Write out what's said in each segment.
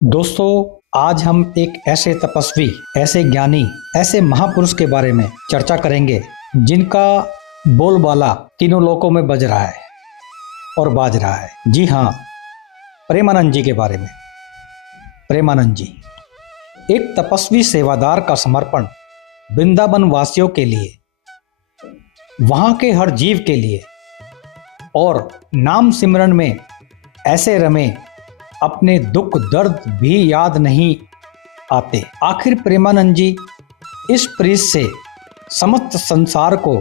दोस्तों, आज हम एक ऐसे तपस्वी, ऐसे ज्ञानी, ऐसे महापुरुष के बारे में चर्चा करेंगे जिनका बोलबाला तीनों लोकों में बज रहा है और बाज रहा है। जी हाँ, प्रेमानंद जी के बारे में। प्रेमानंद जी एक तपस्वी सेवादार का समर्पण वृंदावन वासियों के लिए, वहां के हर जीव के लिए, और नाम सिमरन में ऐसे रमे अपने दुख दर्द भी याद नहीं आते। आखिर प्रेमानंद जी इस प्रीत से समस्त संसार को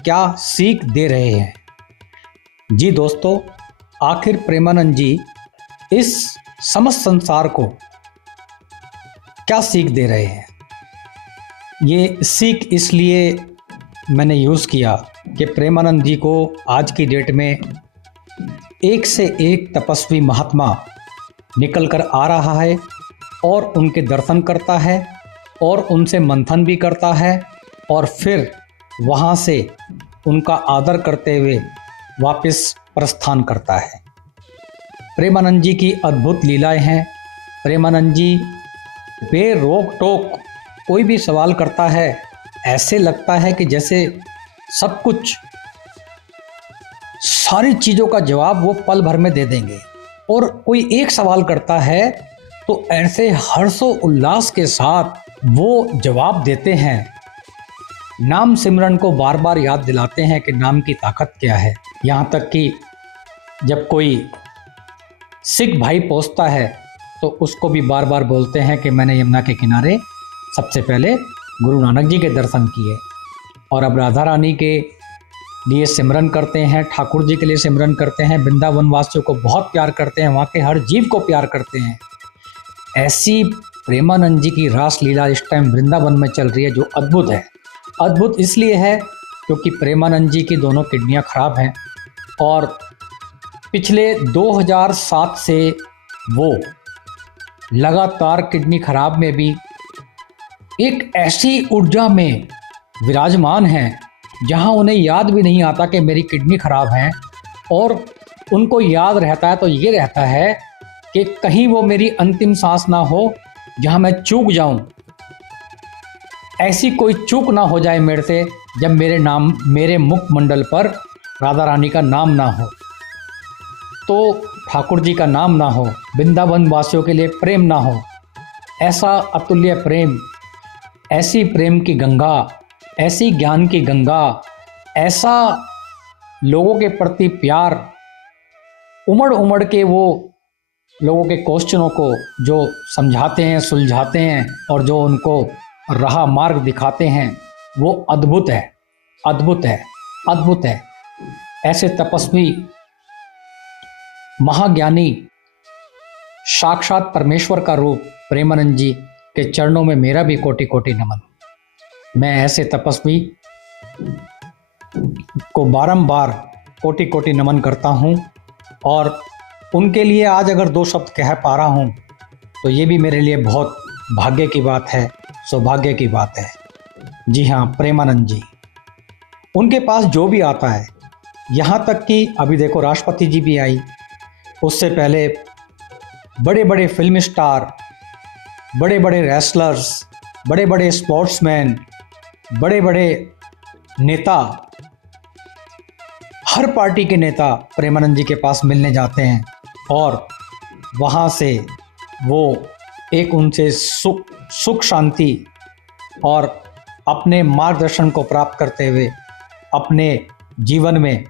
क्या सीख दे रहे हैं? जी दोस्तों, आखिर प्रेमानंद जी इस समस्त संसार को क्या सीख दे रहे हैं? ये सीख इसलिए मैंने यूज़ किया कि प्रेमानंद जी को आज की डेट में एक से एक तपस्वी महात्मा निकल कर आ रहा है और उनके दर्शन करता है और उनसे मंथन भी करता है और फिर वहाँ से उनका आदर करते हुए वापस प्रस्थान करता है। प्रेमानंद जी की अद्भुत लीलाएं हैं। प्रेमानंद जी बेरोक टोक कोई भी सवाल करता है, ऐसे लगता है कि जैसे सब कुछ, सारी चीज़ों का जवाब वो पल भर में दे देंगे। और कोई एक सवाल करता है तो ऐसे हर्षो उल्लास के साथ वो जवाब देते हैं। नाम सिमरन को बार बार याद दिलाते हैं कि नाम की ताकत क्या है। यहाँ तक कि जब कोई सिख भाई पहुँचता है तो उसको भी बार बार बोलते हैं कि मैंने यमुना के किनारे सबसे पहले गुरु नानक जी के दर्शन किए। और अब राधा रानी के लिए सिमरन करते हैं, ठाकुर जी के लिए सिमरन करते हैं, वृंदावन वासियों को बहुत प्यार करते हैं, वहाँ के हर जीव को प्यार करते हैं। ऐसी प्रेमानंद जी की रास लीला इस टाइम वृंदावन में चल रही है, जो अद्भुत है। अद्भुत इसलिए है क्योंकि प्रेमानंद जी की दोनों किडनियाँ खराब हैं और पिछले 2007 से वो लगातार किडनी खराब में भी एक ऐसी ऊर्जा में विराजमान हैं जहां उन्हें याद भी नहीं आता कि मेरी किडनी खराब है, और उनको याद रहता है तो ये रहता है कि कहीं वो मेरी अंतिम सांस ना हो जहां मैं चूक जाऊं, ऐसी कोई चूक ना हो जाए मेरे से जब मेरे मुखमंडल पर राधा रानी का नाम ना हो, तो ठाकुर जी का नाम ना हो, वृंदावन वासियों के लिए प्रेम ना हो। ऐसा अतुल्य प्रेम, ऐसी प्रेम की गंगा, ऐसी ज्ञान की गंगा, ऐसा लोगों के प्रति प्यार, उमड़ उमड़ के वो लोगों के क्वेश्चनों को जो समझाते हैं, सुलझाते हैं और जो उनको राह मार्ग दिखाते हैं, वो अद्भुत है, अद्भुत है, अद्भुत है। ऐसे तपस्वी, महाज्ञानी, साक्षात परमेश्वर का रूप प्रेमानंद जी के चरणों में मेरा भी कोटि कोटि नमन। मैं ऐसे तपस्वी को बारंबार कोटि कोटि नमन करता हूं और उनके लिए आज अगर दो शब्द कह पा रहा हूं तो ये भी मेरे लिए बहुत भाग्य की बात है, सौभाग्य की बात है। जी हाँ, प्रेमानंद जी, उनके पास जो भी आता है, यहाँ तक कि अभी देखो राष्ट्रपति जी भी आई, उससे पहले बड़े बड़े फिल्म स्टार, बड़े बड़े रेसलर्स, बड़े बड़े स्पोर्ट्समैन, बड़े बड़े नेता, हर पार्टी के नेता प्रेमानंद जी के पास मिलने जाते हैं और वहाँ से वो एक उनसे सुख शांति और अपने मार्गदर्शन को प्राप्त करते हुए अपने जीवन में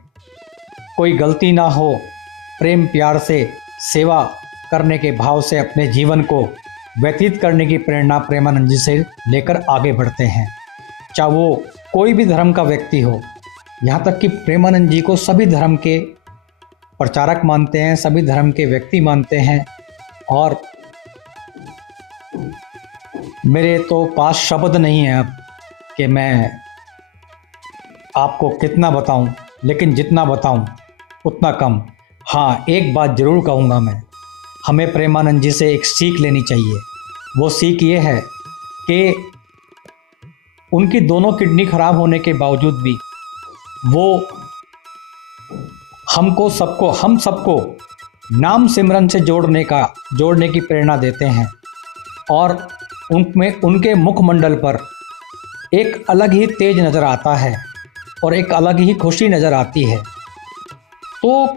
कोई गलती ना हो, प्रेम प्यार से सेवा करने के भाव से अपने जीवन को व्यतीत करने की प्रेरणा प्रेमानंद जी से लेकर आगे बढ़ते हैं। चाहे वो कोई भी धर्म का व्यक्ति हो, यहाँ तक कि प्रेमानंद जी को सभी धर्म के प्रचारक मानते हैं, सभी धर्म के व्यक्ति मानते हैं। और मेरे तो पास शब्द नहीं है अब कि मैं आपको कितना बताऊं, लेकिन जितना बताऊं उतना कम। हाँ, एक बात ज़रूर कहूँगा मैं, हमें प्रेमानंद जी से एक सीख लेनी चाहिए। वो सीख ये है कि उनकी दोनों किडनी खराब होने के बावजूद भी वो हम सबको नाम सिमरन से जोड़ने की प्रेरणा देते हैं और उनमें उनके मुखमंडल पर एक अलग ही तेज नज़र आता है और एक अलग ही खुशी नज़र आती है। तो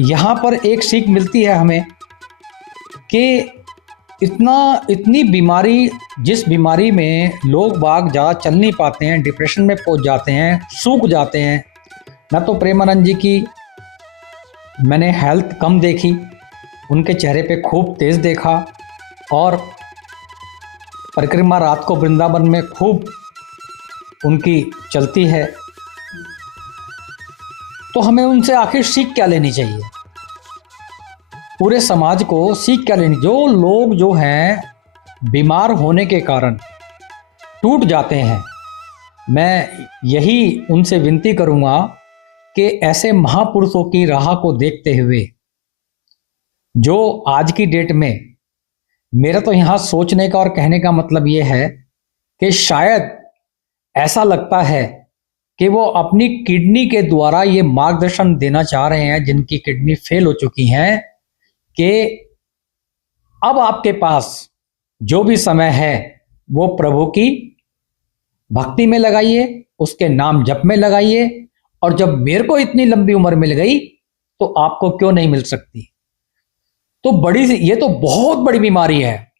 यहाँ पर एक सीख मिलती है हमें कि इतनी बीमारी, जिस बीमारी में लोग बाग ज़्यादा चल नहीं पाते हैं, डिप्रेशन में पहुंच जाते हैं, सूख जाते हैं। न तो प्रेमानंद जी की मैंने हेल्थ कम देखी, उनके चेहरे पे खूब तेज़ देखा और परिक्रमा रात को वृंदावन में खूब उनकी चलती है। तो हमें उनसे आखिर सीख क्या लेनी चाहिए? पूरे समाज को सीख क्या लेनी? जो लोग जो हैं बीमार होने के कारण टूट जाते हैं, मैं यही उनसे विनती करूंगा कि ऐसे महापुरुषों की राह को देखते हुए, जो आज की डेट में, मेरा तो यहाँ सोचने का और कहने का मतलब ये है कि शायद ऐसा लगता है कि वो अपनी किडनी के द्वारा ये मार्गदर्शन देना चाह रहे हैं, जिनकी किडनी फेल हो चुकी हैं, कि अब आपके पास जो भी समय है वो प्रभु की भक्ति में लगाइए, उसके नाम जप में लगाइए, और जब मेरे को इतनी लंबी उम्र मिल गई तो आपको क्यों नहीं मिल सकती? तो ये तो बहुत बड़ी बीमारी है,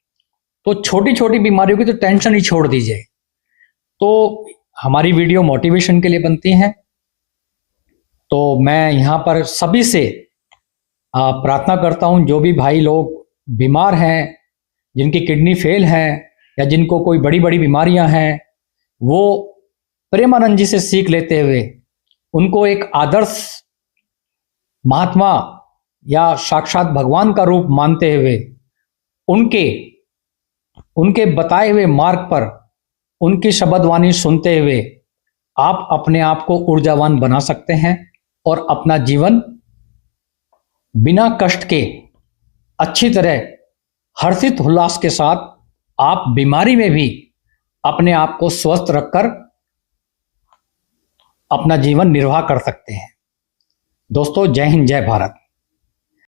तो छोटी छोटी बीमारियों की तो टेंशन ही छोड़ दीजिए। तो हमारी वीडियो मोटिवेशन के लिए बनती हैं, तो मैं यहाँ पर सभी से प्रार्थना करता हूँ, जो भी भाई लोग बीमार हैं, जिनकी किडनी फेल है या जिनको कोई बड़ी बड़ी बीमारियां हैं, वो प्रेमानंद जी से सीख लेते हुए उनको एक आदर्श महात्मा या साक्षात भगवान का रूप मानते हुए उनके बताए हुए मार्ग पर उनकी शब्दवाणी सुनते हुए आप अपने आप को ऊर्जावान बना सकते हैं और अपना जीवन बिना कष्ट के अच्छी तरह हर्षित उल्लास के साथ आप बीमारी में भी अपने आप को स्वस्थ रखकर अपना जीवन निर्वाह कर सकते हैं। दोस्तों, जय हिंद, जय भारत।